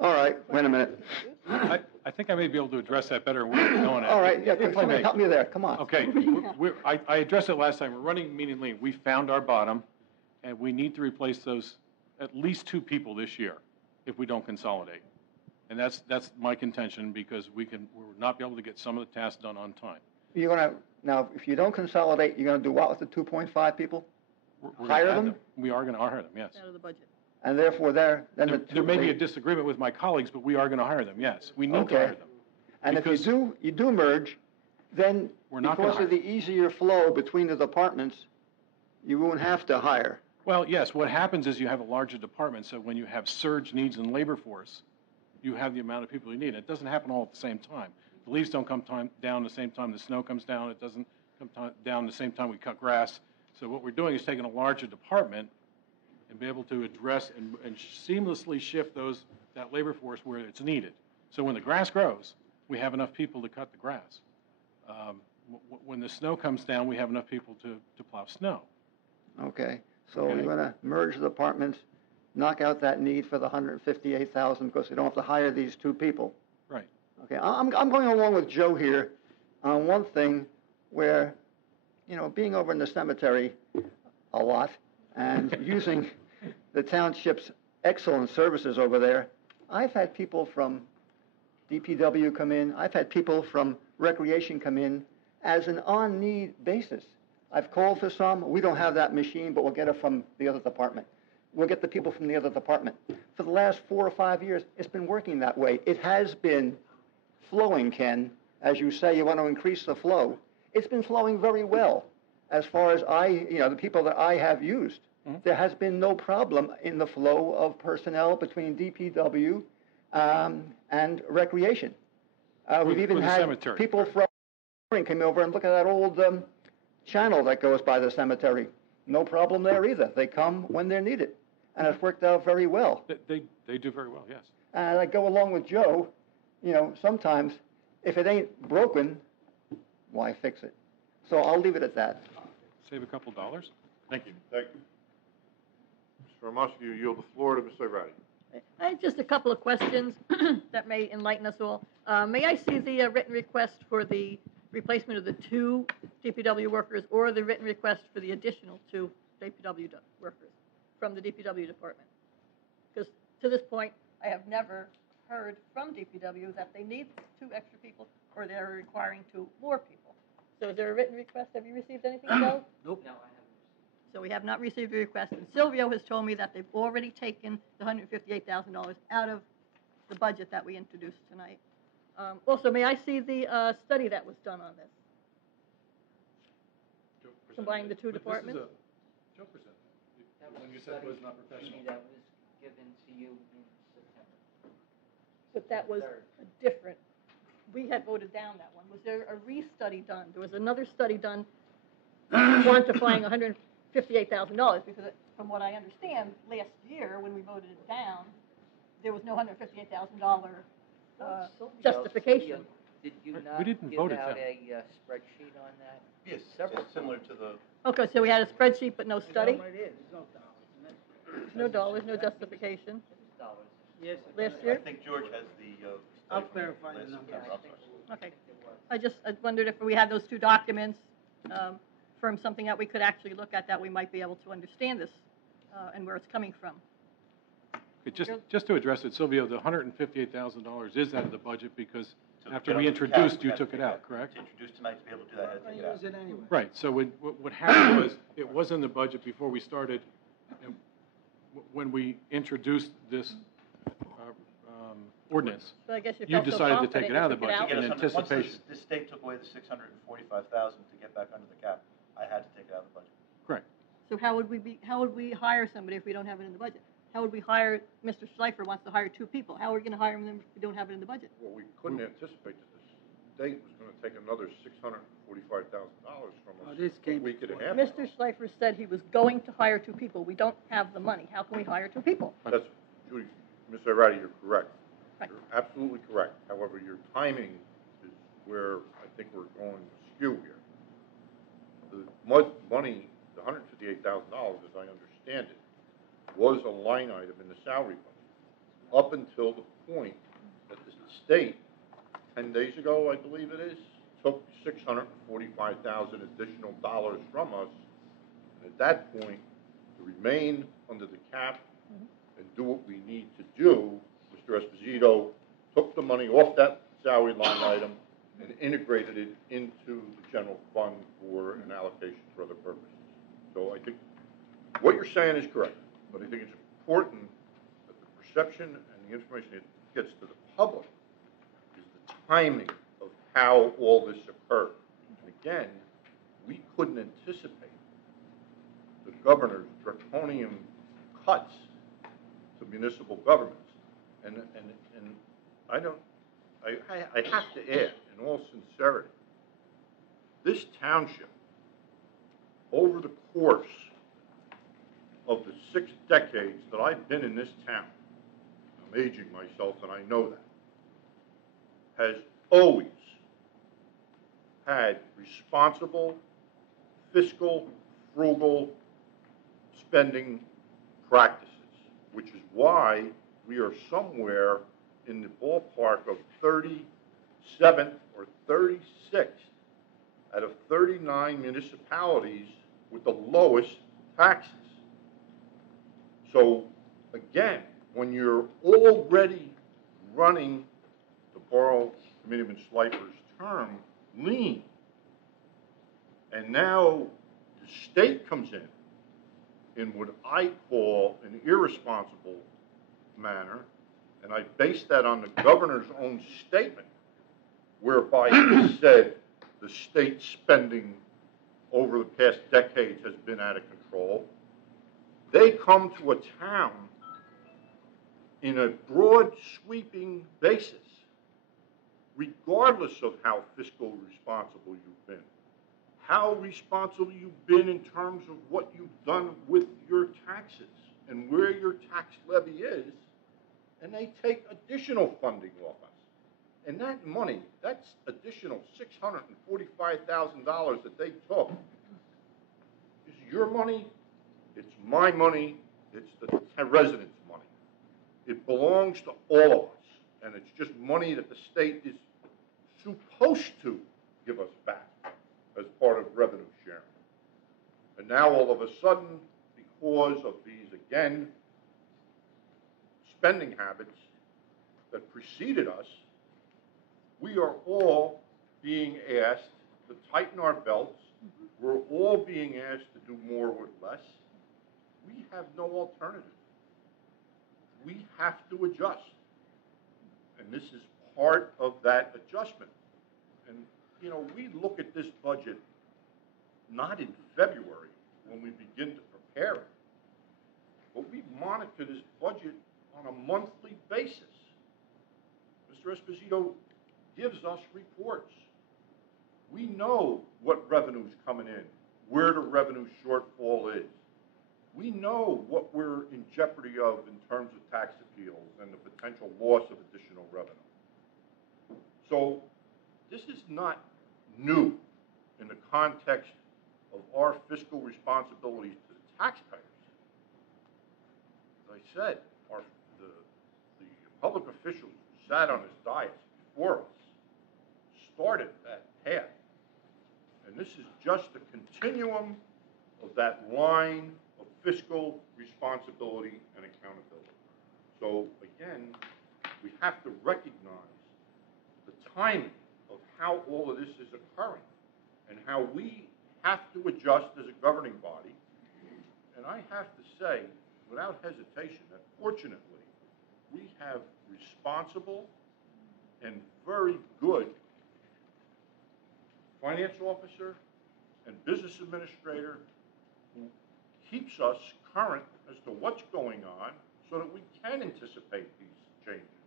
All right, wait a minute. I think I may be able to address that better. We're going at. All right, yeah, If I somebody may. help me there, come on. Okay, I addressed it last time. We're running mean and lean. We found our bottom, and we need to replace those at least 2 people this year if we don't consolidate. And that's my contention, because we'll not be able to get some of the tasks done on time. You're gonna, now, if you don't consolidate, you're gonna do what with the 2.5 people? Hire them? We are gonna hire them, yes. Out of the budget. And therefore, there may be a disagreement with my colleagues, but we are gonna hire them, yes. We need to hire them. And if you do merge, then because of the easier flow between the departments, you won't have to hire. Well, yes, what happens is you have a larger department, so when you have surge needs in labor force, you have the amount of people you need. It doesn't happen all at the same time. The leaves don't come down the same time the snow comes down. It doesn't come down the same time we cut grass. So what we're doing is taking a larger department and be able to address and seamlessly shift that labor force where it's needed. So when the grass grows, we have enough people to cut the grass. When the snow comes down, we have enough people to plow snow. Okay, so we're going to merge the departments, knock out that need for the $158,000 because we don't have to hire these 2 people. Right. Okay, I'm going along with Joe here on one thing where, being over in the cemetery a lot and using the township's excellent services over there, I've had people from DPW come in. I've had people from Recreation come in as an on-need basis. I've called for some. We don't have that machine, but we'll get it from the other department. We'll get the people from the other department. For the last 4 or 5 years, it's been working that way. It has been flowing, Ken. As you say, you want to increase the flow. It's been flowing very well as far as the people that I have used. Mm-hmm. There has been no problem in the flow of personnel between DPW and Recreation. We've even had people from come over and look at that old channel that goes by the cemetery. No problem there either. They come when they're needed, and it's worked out very well. They do very well, yes. And I go along with Joe. Sometimes if it ain't broken, why fix it? So I'll leave it at that. Save a couple dollars. Thank you. Thank you. Mr. Ramos, you yield the floor to Mr. O'Reilly. I have just a couple of questions that may enlighten us all. May I see the written request for the replacement of the 2 DPW workers, or the written request for the additional 2 DPW workers from the DPW department? Because to this point, I have never heard from DPW that they need 2 extra people or they're requiring 2 more people. So is there a written request? Have you received anything, Joe? Nope. No, I haven't. So we have not received a request. And Silvio has told me that they've already taken the $158,000 out of the budget that we introduced tonight. Also, may I see the study that was done on this? Combining the 2 departments? Joe presented. When you said it was not professional. That was given to you in September. But that was a different. We had voted down that one. Was there a re-study done? There was another study done quantifying $158,000 because, from what I understand, last year when we voted it down, there was no $158,000 justification. Did you not we didn't give vote out it a spreadsheet on that? Yes, similar to the... Okay, so we had a spreadsheet but no study? No dollars, no justification. Yes. Last year? I think George has the... I'll clarify the number. Okay. I wondered if we had those 2 documents from something that we could actually look at, that we might be able to understand this and where it's coming from. Okay, just to address it, Silvio, the $158,000 is out of the budget because after we introduced, you took it out, correct? To introduce tonight, to be able to do that, I had to take it out. Use it anyway. Right. So what happened was it was in the budget before we started. And when we introduced this ordinance, So I guess you decided to take it out of the budget in anticipation. Once the state took away the $645,000 to get back under the cap, I had to take it out of the budget. Correct. So how would we hire somebody if we don't have it in the budget? How would we hire, Mr. Schleifer wants to hire 2 people. How are we going to hire them if we don't have it in the budget? Well, we couldn't anticipate that the state was going to take another $645,000 from us a week and a half ago. Mr. Schleifer said he was going to hire 2 people. We don't have the money. How can we hire 2 people? That's, Judy, Mr. O'Reilly, you're correct. Right. You're absolutely correct. However, your timing is where I think we're going askew here. The money, the $158,000, as I understand it, was a line item in the salary budget. up until the point that the state, 10 days ago, I believe it is, took $645,000 additional dollars from us. And at that point, to remain under the cap and do what we need to do, Mr. Esposito took the money off that salary line item and integrated it into the general fund for an allocation for other purposes. So I think what you're saying is correct, but I think it's important that the perception and the information that gets to the public is the timing of how all this occurred. And again, we couldn't anticipate the governor's draconian cuts to municipal governments. And I have to add, in all sincerity, this township, over the course of the 6 decades that I've been in this town, I'm aging myself and I know that, has always had responsible, fiscal, frugal spending practices, which is why we are somewhere in the ballpark of 37th or 36th out of 39 municipalities with the lowest taxes. So again, when you're already running, to borrow Committeeman Schleifer's term, lean, and now the state comes in what I call an irresponsible manner, and I base that on the governor's own statement, whereby he said the state spending over the past decades has been out of control. They come to a town in a broad sweeping basis, regardless of how fiscally responsible you've been, how responsible you've been in terms of what you've done with your taxes and where your tax levy is, and they take additional funding off us. And that money, that's additional $645,000 that they took, is your money, it's my money, it's the residents' money. It belongs to all of us, and it's just money that the state is supposed to give us back as part of revenue sharing. And now all of a sudden, because of these, again, spending habits that preceded us, we are all being asked to tighten our belts. We're all being asked to do more with less. We have no alternative. We have to adjust. And this is part of that adjustment. And, you know, we look at this budget not in February when we begin to prepare it, but we monitor this budget on a monthly basis. Mr. Esposito gives us reports. We know what revenue's coming in, where the revenue shortfall is. We know what we're in jeopardy of in terms of tax appeals and the potential loss of additional revenue. So this is not new in the context of our fiscal responsibilities to the taxpayers. As I said, the public officials who sat on this dais before us started that path. And this is just a continuum of that line of fiscal responsibility and accountability. So again, we have to recognize the timing of how all of this is occurring and how we have to adjust as a governing body. And I have to say, without hesitation, that fortunately, we have responsible and very good finance officer and business administrator who keeps us current as to what's going on so that we can anticipate these changes.